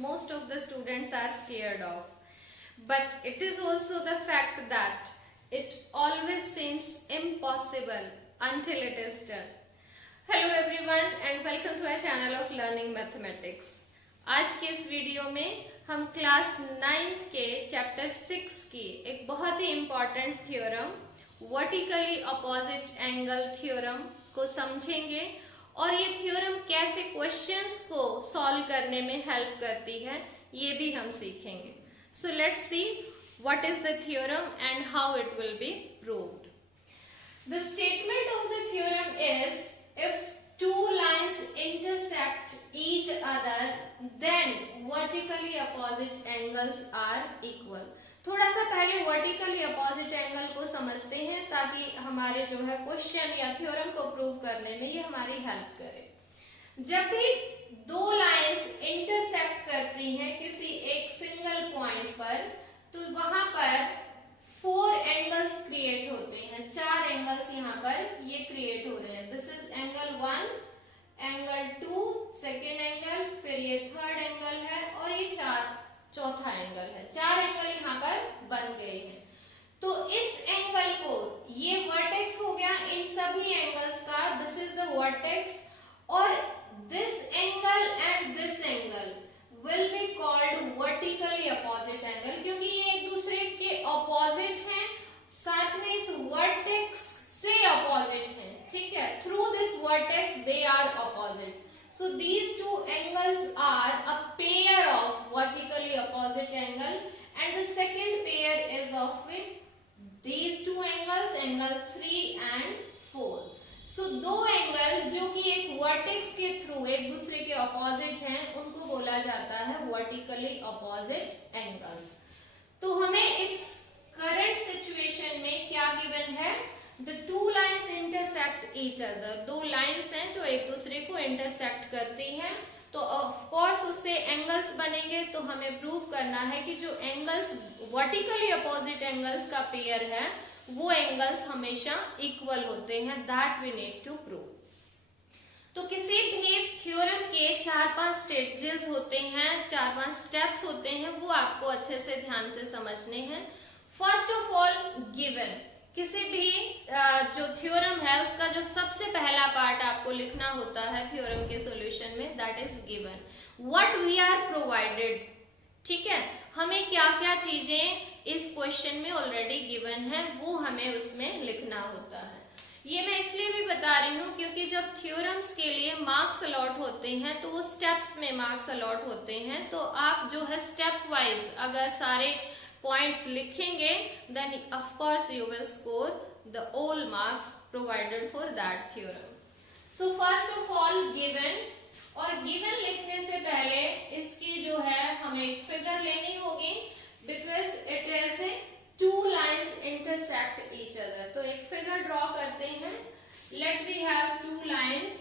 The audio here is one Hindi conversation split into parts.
most of the students are scared of. But it is also the fact that it always seems impossible until it is done. Hello everyone and welcome to our channel of Learning Mathematics. आज के इस वीडियो में हम क्लास 9th के चैप्टर 6 की एक बहुत ही important theorem vertically opposite angle theorem को समझेंगे और ये थ्योरम कैसे क्वेश्चंस को सॉल्व करने में हेल्प करती है ये भी हम सीखेंगे. So let's see what is the theorem and how it will be proved. The statement of the theorem is if two lines intersect each other then vertically opposite angles are equal. थोड़ा सा पहले वर्टिकली अपोजिट एंगल को समझते हैं ताकि हमारे जो है क्वेश्चन या थ्योरम को प्रूव करने में ये हमारी हेल्प करे. जब भी दो लाइंस इंटरसेक्ट करती हैं किसी एक सिंगल पॉइंट पर तो वहां पर 4 एंगल्स क्रिएट होते हैं. 4 एंगल्स यहाँ पर ये क्रिएट हो रहे हैं. This is angle 1, angle 2, second angle, फिर ये थर्ड एंगल है और ये चौथा एंगल है. 4 एंगल यहाँ पर बन गए हैं. तो इस एंगल को ये वर्टेक्स हो गया इन सभी एंगल्स का. दिस इज द वर्टेक्स और this angle and this angle will be called vertically opposite angle क्योंकि ये एक दूसरे के opposite हैं, साथ में इस vertex से opposite हैं. ठीक है, through this vertex they are opposite. So these two angles are a pair of vertically opposite angle and the second pair is of these two angles, angle 3 and 4. सो दो एंगल जो कि एक वर्टेक्स के थ्रू एक दूसरे के अपोजिट हैं उनको बोला जाता है वर्टिकली अपोजिट एंगल्स. तो हमें इस करंट सिचुएशन में क्या गिवन है? The two lines intersect each other. दो लाइंस हैं जो एक दूसरे को इंटरसेक्ट करती हैं तो ऑफ कोर्स उससे एंगल्स बनेंगे. तो हमें प्रूव करना है कि जो एंगल्स वर्टिकली अपोजिट एंगल्स का पेयर है वो एंगल्स हमेशा इक्वल होते हैं. That we need to prove. तो किसी भी थ्योरम के 4-5 स्टेजेस होते हैं, 4-5 स्टेप्स होते हैं, वो आपको अच्छे से ध्यान से समझने हैं. First of all given. किसी भी जो थ्योरम है उसका जो सबसे पहला पार्ट आपको लिखना होता है थ्योरम के सॉल्यूशन में, that is given. What we are provided. ठीक है, हमें क्या क्या चीजें इस क्वेश्चन में ऑलरेडी गिवन है वो हमें उसमें लिखना होता है. ये मैं इसलिए भी बता रही हूँ क्योंकि जब थ्योरम्स के लिए मार्क्स अलॉट होते हैं तो वो स्टेप्स में मार्क्स अलॉट होते हैं. तो आप जो है स्टेप वाइज अगर सारे पॉइंट्स लिखेंगे then of course you will score the all marks provided for that theorem. So first of all given. और गिवन लिखने से पहले इसकी जो है हमें एक फिगर लेनी होगी because it is two lines intersect each other. तो एक फिगर ड्रॉ करते हैं. Let we have two lines.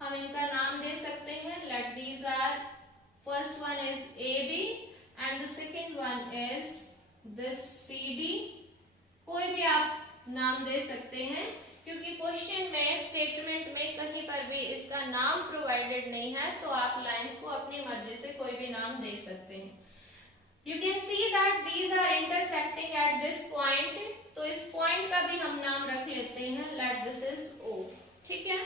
हम इनका नाम दे सकते हैं. Let these are first one is AB and the second one is this CD. कोई भी आप नाम दे सकते हैं क्योंकि क्वेश्चन में स्टेटमेंट में कहीं पर भी इसका नाम प्रोवाइडेड नहीं है तो आप लाइंस को अपनी मर्जी से कोई भी नाम दे सकते हैं. You can see that these are intersecting at this point. तो इस पॉइंट का भी हम नाम रख लेते हैं. Let this is O. ठीक है,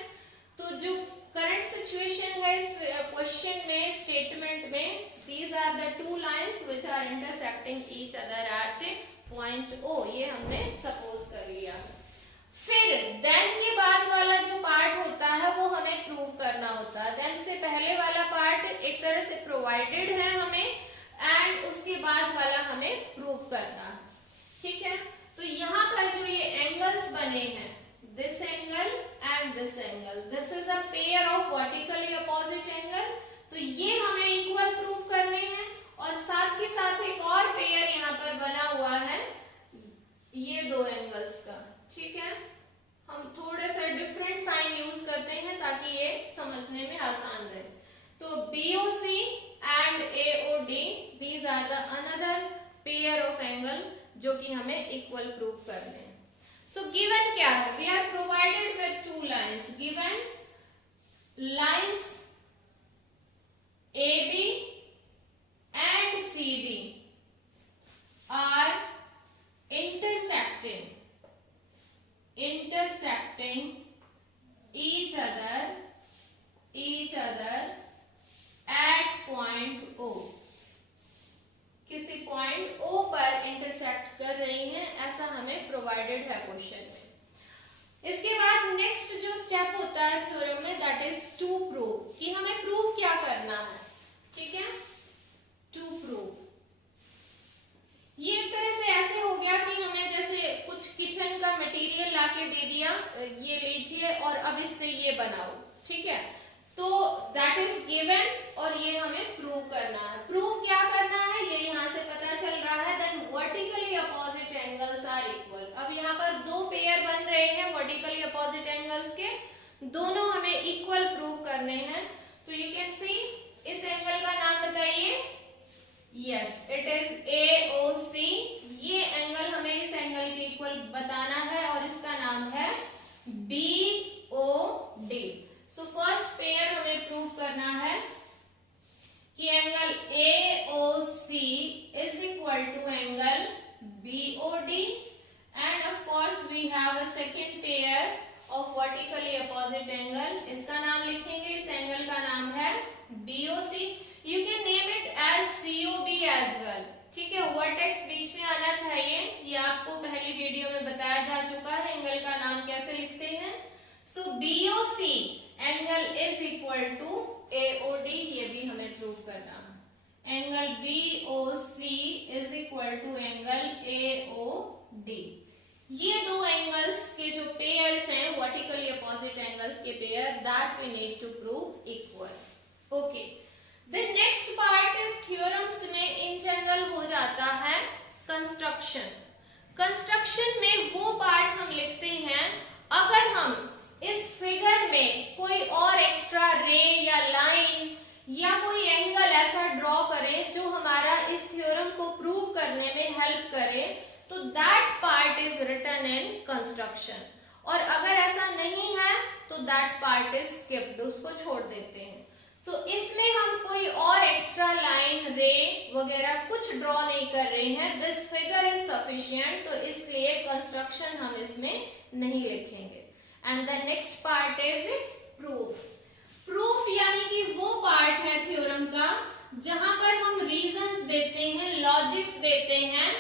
तो जो करंट सिचुएशन है इस क्वेश्चन में स्टेटमेंट में these are the two lines which are intersecting each other at point O. ये हमने सपोज कर लिया. फिर then के बाद वाला जो पार्ट होता है वो हमें प्रूव करना होता है. then से पहले वाला पार्ट एक तरह से प्रोवाइडेड है हमें एंड उसके बाद वाला हमें प्रूव करना है. ठीक है, तो यहाँ पर जो ये एंगल्स बने हैं this angle and this angle, this is a pair of vertically opposite angle. तो ये हमें इक्वल प्रूव करने हैं और साथ के साथ एक और पेयर यहाँ पर बना हुआ है ये दो एंगल्स का. ठीक है, हम थोड़े से डिफरेंट साइन यूज करते हैं ताकि ये समझने में आसान रहे. तो BOC and AOD these are the another pair of angle जो कि हमें इक्वल प्रूव करने हैं. सो गिवन क्या है? We are provided with two lines. Given lines AB are intersecting each other at point O, किसी पॉइंट O पर इंटरसेक्ट कर रही हैं, ऐसा हमें प्रोवाइडेड है क्वेश्चन में। इसके बाद नेक्स्ट जो स्टेप होता है थ्योरम में, दैट इज टू प्रूव, कि हमें प्रूव क्या करना है। ठीक है, टू प्रूव ये एक तरह से ऐसे हो गया कि हमें जैसे कुछ किचन का मटेरियल लाके दे दिया, ये लीजिए और अब इससे ये बनाओ। ठीक है, तो दैट इज गिवन और ये हमें प्रूव करना है। प्रूव क्या करना है ये यहाँ से पता चल रहा है। Then vertically opposite angles are equal. अब यहाँ पर दो पेयर बन रहे हैं वर्टिकली अपोजिट एंगल्स के, दोनों हमें इक्वल प्रूव करने हैं। तो यू कैन सी, इस एंगल का नाम बताइए। Yes, it is AOC। ये एंगल हमें इस एंगल के इक्वल बताना है और इसका नाम है BOD। सो फर्स्ट पेयर हमें प्रूव करना है कि angle AOC is equal to angle BOD and of course we have a second pair of vertically opposite angle. इसका नाम लिखेंगे, इस एंगल का नाम है BOC। You can name it as COB as well. ठीक है, वर्टेक्स बीच में आना चाहिए, ये आपको पहली वीडियो में बताया जा चुका है एंगल का नाम कैसे लिखते हैं। So BOC angle is equal to AOD, ये भी हमें प्रूव करना है। Angle BOC is equal to angle AOD। ये दो एंगल्स के जो पेयर्स हैं वर्टिकली अपोजिट एंगल्स के pair, that we need to prove equal. Okay, the next part theorems में इन जनरल हो जाता है कंस्ट्रक्शन। कंस्ट्रक्शन में वो पार्ट हम लिखते हैं अगर हम इस फिगर में कोई और एक्स्ट्रा रे या लाइन या कोई एंगल ऐसा ड्रॉ करें जो हमारा इस थ्योरम को प्रूव करने में हेल्प करे, तो that part is written in construction. और अगर ऐसा नहीं है तो दैट पार्ट इज स्किप्ड, उसको छोड़ देते हैं। तो इसमें हम कोई और एक्स्ट्रा लाइन, रे वगैरह कुछ ड्रॉ नहीं कर रहे हैं। दिस फिगर इज सफिशिएंट, तो इसलिए कंस्ट्रक्शन हम इसमें नहीं लिखेंगे। And the next part is proof. Proof यानी कि वो पार्ट है थ्योरम का जहां पर हम रीजंस देते हैं, लॉजिक्स देते हैं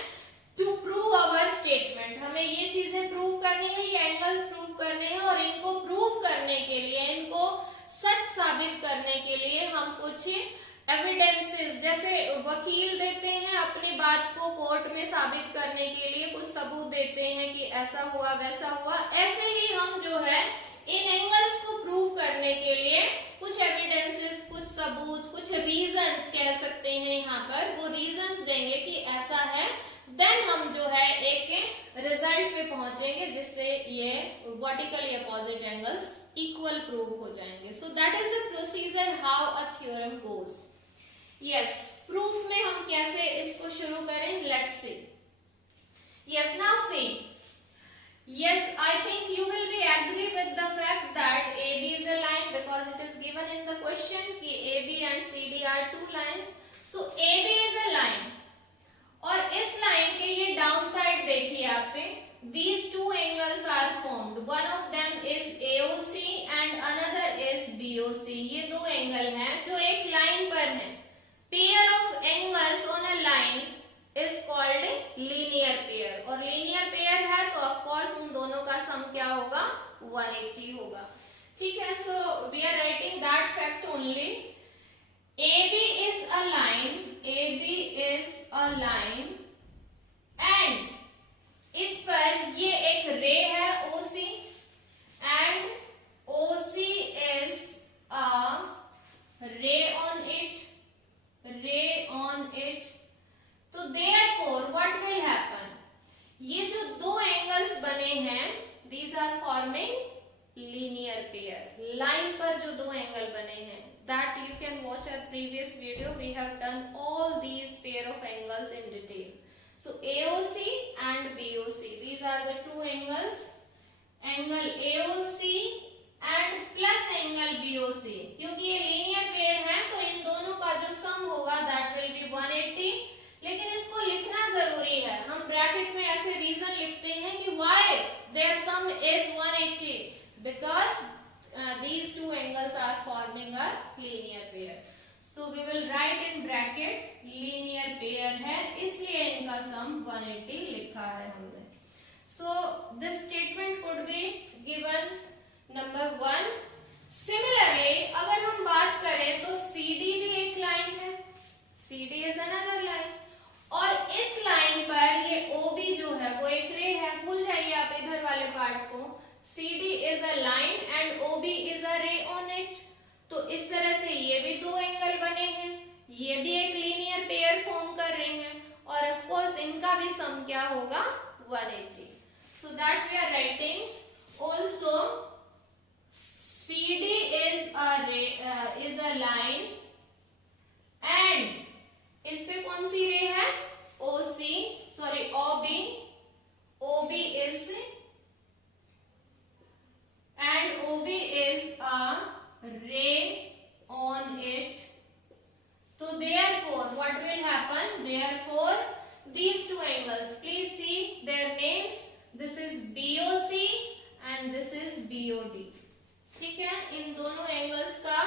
टू प्रूव अवर स्टेटमेंट। हमें ये चीजें प्रूव करनी है, ये एंगल्स प्रूव करने हैं और इनको प्रूव करने के लिए, इनको सच साबित करने के लिए हम कुछ एविडेंसेस, जैसे वकील देते हैं अपनी बात को कोर्ट में साबित करने के लिए कुछ सबूत देते हैं कि ऐसा हुआ वैसा हुआ, ऐसे ही हम जो है इन एंगल्स को प्रूव करने के लिए कुछ एविडेंसेस, कुछ सबूत, कुछ रीजंस कह सकते हैं यहाँ पर, वो रीजंस देंगे कि ऐसा है। देन हम जो है एक रिजल्ट पे पहुंचेंगे जिससे ये vertically opposite angles equal prove हो जाएंगे। So that is the procedure how a theorem goes. Yes, proof में हम कैसे इसको शुरू करें, let's see. Yes, now see, yes, I think you will be agree with the fact that AB is a line because it is given in the question कि AB and CD are two lines. So AB is a line और इस लाइन के ये डाउन साइड देखिए आप पे, these two angles are formed. One of them is AOC and another is BOC. ये दो एंगल हैं जो एक लाइन पर हैं। Pair of angles on a line is called linear pair और linear pair है तो of course उन दोनों का सम क्या होगा, 180 होगा। ठीक है, so we are writing that fact only. AB is a line, AB is a line and इस पर ये एक रे है OC and OC is a ray on it, ray on it. तो therefore what will happen, ये जो दो एंगल्स बने हैं these are forming linear pair। Line पर जो दो एंगल बने हैं, that you can watch our previous video, we have done all these pair of angles in detail. So AOC and BOC, these are the two angles, angle AOC and plus angle BOC। क्योंकि ये linear pair है तो इन दोनों का जो सम होगा that will be 180। लेकिन इसको लिखना जरूरी sum is 180 because these two angles are forming a linear pair. So we will write in bracket linear pair है, इसलिए इनका sum 180 लिखा है हमने. So this statement could be given number 1. Similarly, अगर हम बात करें तो CD भी एक लाइन है, CD is another line, और इस लाइन पर ये OB जो है वो एक रे है. भूल जाइए आप इधर वाले पार्ट को. CD is a line and OB is a ray on it. तो इस तरह से ये भी दो एंगल बने हैं, ये भी एक लीनियर पेयर फॉर्म कर रहे हैं, और ऑफ कोर्स इनका भी सम क्या होगा 180. So that we are writing also CD is a line and इस पे कौन सी रे है OB is and OB is a ray on it. So therefore what will happen? Therefore these two angles, please see their names. This is BOC and this is BOD. ठीक है, इन दोनों एंगल्स का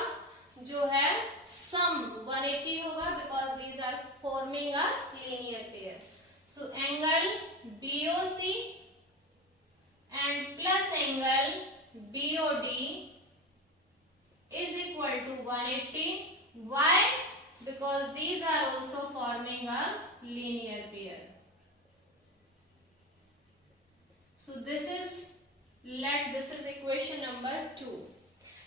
जो है सम 180 होगा because these are forming a linear pair. So angle BOC and plus angle BOD is equal to 180. Why? Because these are also forming a linear pair. So this is equation number 2.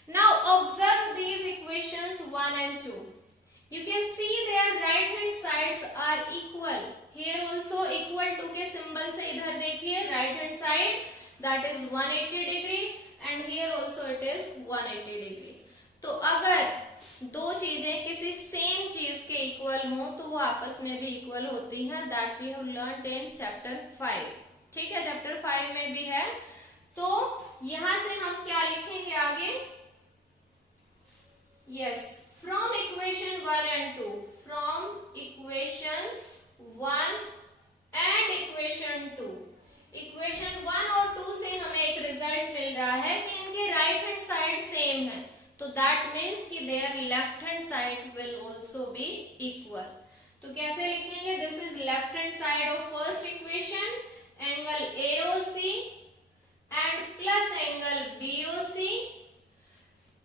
Now observe these equations 1 and 2. You can see their right hand sides are equal. Here also equal to के symbol से इधर देखिए, right hand side that is 180 degree and here also it is 180 degree. तो अगर दो चीजें किसी सेम चीज के इक्वल हो तो वो आपस में भी इक्वल होती हैं. That we have learned in chapter 5. ठीक है, चैप्टर 5 में भी है. तो यहां से हम क्या लिखेंगे आगे? Yes, from equation 1 and 2, from equation 1 and equation 2, equation 1 और 2 से हमें एक रिजल्ट मिल रहा है कि इनके राइट हैंड साइड सेम है. तो दैट मीन्स कि their left hand side will also be equal. तो कैसे लिखेंगे? This is left hand side of first equation, angle AOC and plus angle BOC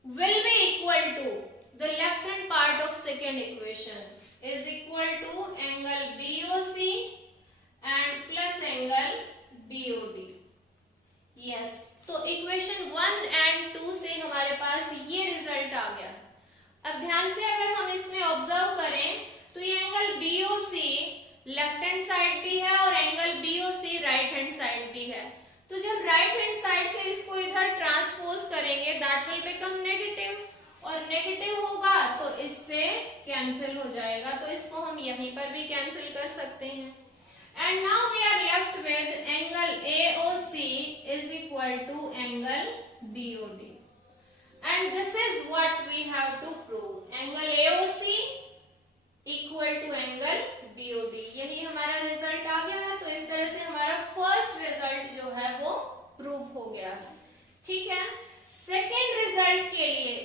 will be equal to the left hand part of second equation is equal to angle BOC and plus angle BOD. Yes, तो इक्वेशन 1 एंड 2 से हमारे पास ये रिजल्ट आ गया. अब ध्यान से अगर हम इसमें ऑब्जर्व करें तो ये angle BOC left hand side भी है और angle BOC right hand side भी है. तो जब राइट हैंड साइड से इसको इधर ट्रांसपोज करेंगे दैट विल बिकम नेगेटिव, और नेगेटिव होगा तो इससे कैंसिल हो जाएगा. तो इसको हम यहीं पर भी कैंसिल कर सकते हैं. And now we are left with angle AOC is equal to angle BOD and this is what we have to prove. Angle AOC equal to angle BOD, यही हमारा रिजल्ट आ गया है. तो इस तरह से हमारा फर्स्ट रिजल्ट जो है वो प्रूव हो गया है. ठीक है, सेकेंड रिजल्ट के लिए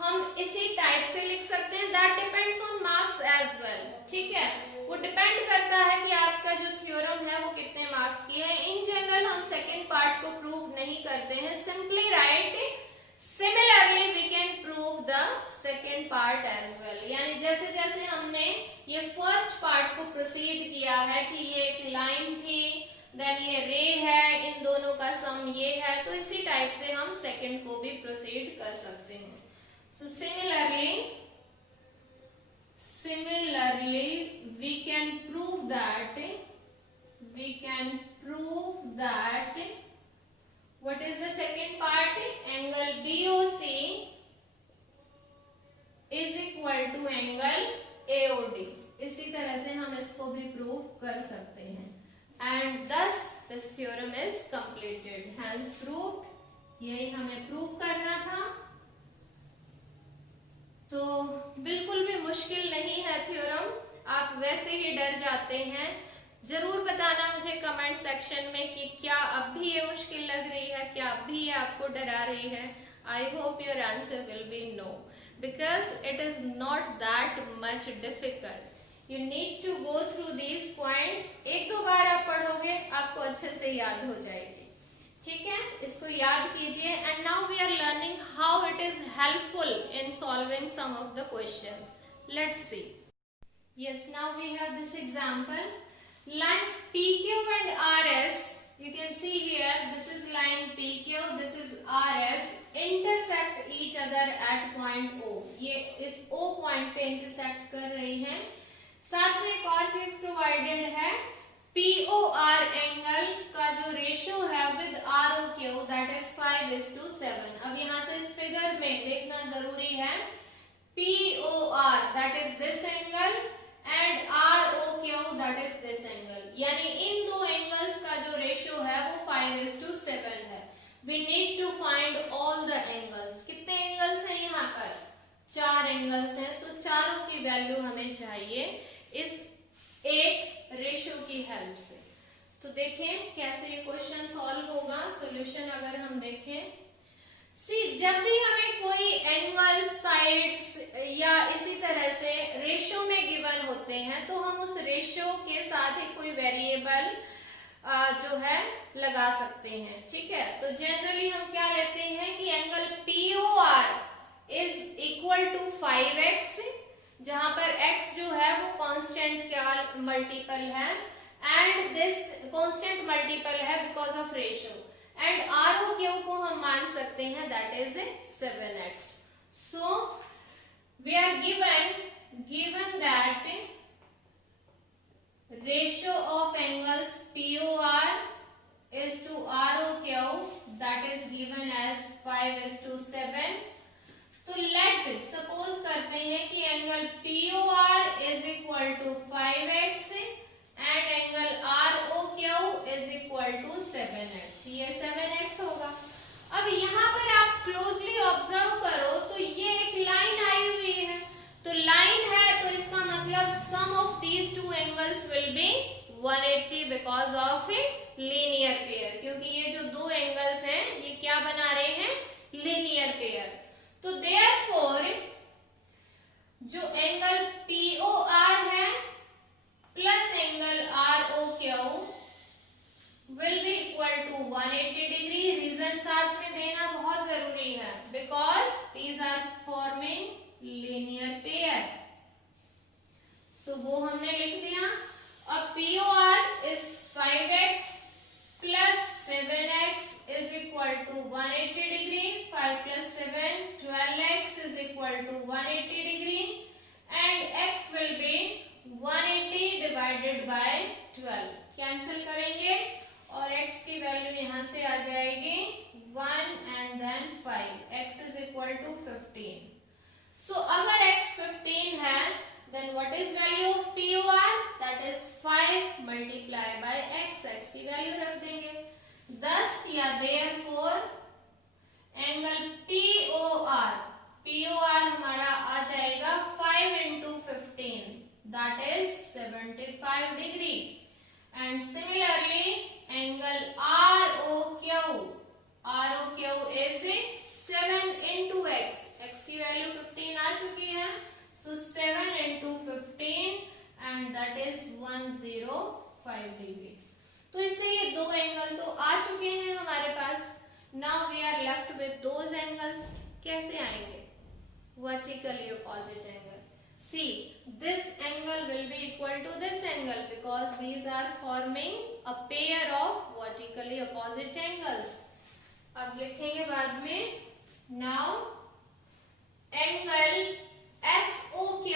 हम इसी टाइप से लिख सकते हैं. That depends on marks as well. ठीक है, वो डिपेंड करता है कि आपका जो थ्योरम है वो कितने मार्क्स की है. इन जनरल हम सेकेंड पार्ट को प्रूव नहीं करते हैं. Simply write Similarly, we can prove the second part as well. यानी जैसे जैसे हमने ये फर्स्ट पार्ट को प्रोसीड किया है कि ये एक लाइन थी, देन ये रे है, इन दोनों का सम ये है, तो इसी टाइप से हम सेकंड को भी प्रोसीड कर सकते हैं. So similarly we can prove that what is the second part? Angle BOC is equal to angle AOD. इसी तरह से हम इसको भी प्रूव कर सकते हैं. And thus this theorem is completed. Hence proved. यही हमें प्रूव करना था. तो बिल्कुल भी मुश्किल नहीं है थ्योरम. आप वैसे ही डर जाते हैं जरूर बताना मुझे कमेंट सेक्शन में कि क्या अब भी ये मुश्किल लग रही है, क्या अब भी ये आपको डरा रही है. I hope your answer will be no, because it is not that much difficult. You need to go through these points. एक दो बार आप पढ़ोगे आपको अच्छे से याद हो जाएगी. ठीक है, इसको याद कीजिए. And now we are learning how it is helpful in solving some of the questions. Let's see. Yes, now we have this example. Lines PQ and RS, you can see here, this is line PQ, this is RS, intersect each other at point O. ये इस O point पे intersect कर रही हैं. साथ में एक और चीज प्रोवाइडेड है, POR एंगल का जो रेशियो है with ROQ, that is 5:7. अब यहाँ से इस फिगर में देखना जरूरी है, POR that is this angle and ROQ that is this angle, यानी इन दो एंगल्स का जो रेशियो है वो 5:7 है. We need to find all the angles. कितने एंगल्स हैं यहाँ पर? 4 एंगल्स हैं, तो चारों की वैल्यू हमें चाहिए इस एक रेशियो की हेल्प से. तो देखें कैसे ये क्वेश्चन सॉल्व होगा. सॉल्यूशन अगर हम देखें, जब भी हमें कोई एंगल, साइड्स या इसी तरह से रेशियो में गिवन होते हैं तो हम उस रेशियो के साथ ही कोई वेरिएबल जो है लगा सकते हैं. ठीक है, तो जनरली हम क्या लेते हैं कि angle POR is equal to 5x, जहां पर x जो है वो कांस्टेंट का मल्टीपल है एंड दिस कांस्टेंट मल्टीपल है because of ratio. And ROQ को हम मान सकते हैं that is 7x. So we are given that ratio of angles POR is to ROQ, that is given as 5:7. तो लेट सपोज करते हैं कि angle POR is equal to 5x and angle ROQ is equal to 7x. ये 7x होगा. अब यहाँ पर आप क्लोजली ऑब्जर्व करो तो ये एक लाइन आई हुई है. तो लाइन है तो इसका मतलब sum of these two angles will be 180 because of linear pair, क्योंकि ये जो दो एंगल्स हैं ये क्या बना रहे हैं? Linear pair. तो देयरफॉर जो एंगल POR है plus angle ROQ will be equal to 180 degree. Reason साथ में देना बहुत जरूरी है because these are forming linear pair. So वो हमने लिख दिया. अब POR is 5x plus 7x is equal to 180 degree. 5 plus 7 12x is equal to 180 degree and x will be 180 divided by 12. Cancel करेंगे और x की वैल्यू यहाँ से आ जाएगी 1 and then 5. x is equal to 15. So अगर x 15 है then what is value of POR? That is 5 multiplied by x. x की वैल्यू रख देंगे. thus या therefore एंगल POR हमारा आ जाएगा 5 into 15. That is 75 degree. And similarly, angle ROQ is 7 into x. x की वैल्यू 15 आ चुकी है. So 7 into 15 and that is 105 degree. तो इससे ये दो एंगल तो आ चुके हैं हमारे पास. Now we are left with those angles. कैसे आएंगे? Vertically opposite angle. See, this angle will be equal to this angle because these are forming a pair of vertically opposite angles. अब लिखेंगे बाद में. Now, angle SOQ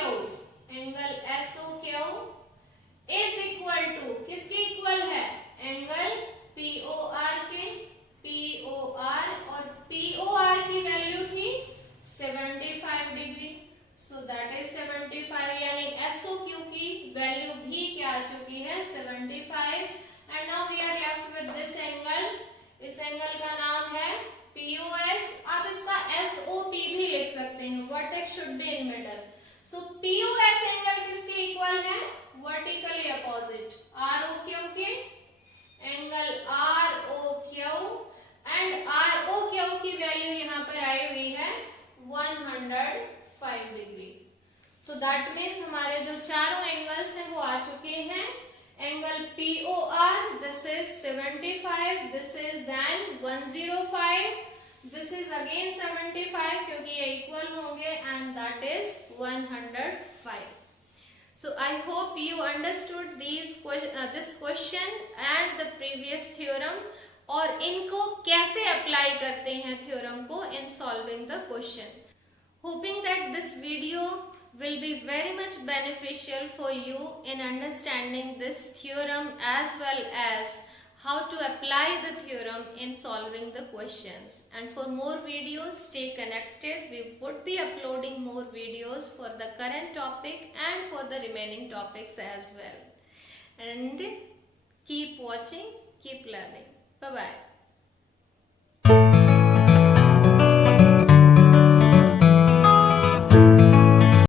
is equal to, किसके इक्वल है? एंगल POR के. POR और POR की वैल्यू थी 75 डिग्री. So that is 75, यानी SOQ की वैल्यू भी क्या आ चुकी है? 75. And now we are left with this angle. इस एंगल का नाम है POS. आप इसका SOP भी लिख सकते हैं. Vertex should be in middle. So POS angle किसके इक्वल है? Vertically opposite. ROQ angle ROQ and ROQ की वैल्यू यहाँ पर आई हुई है 105 डिग्री। तो दैट मीन्स हमारे जो चारों एंगल्स हैं वो आ चुके हैं। Angle POR, this is 75, this is then 105, this is again 75 क्योंकि ये इक्वल होंगे and that is 105. So I hope you understood this question and the previous theorem और इनको कैसे अप्लाई करते हैं थ्योरम को in solving the question. Hoping that this video will be very much beneficial for you in understanding this theorem as well as how to apply the theorem in solving the questions. And for more videos, stay connected. We would be uploading more videos for the current topic and for the remaining topics as well. And keep watching, keep learning. Bye-bye.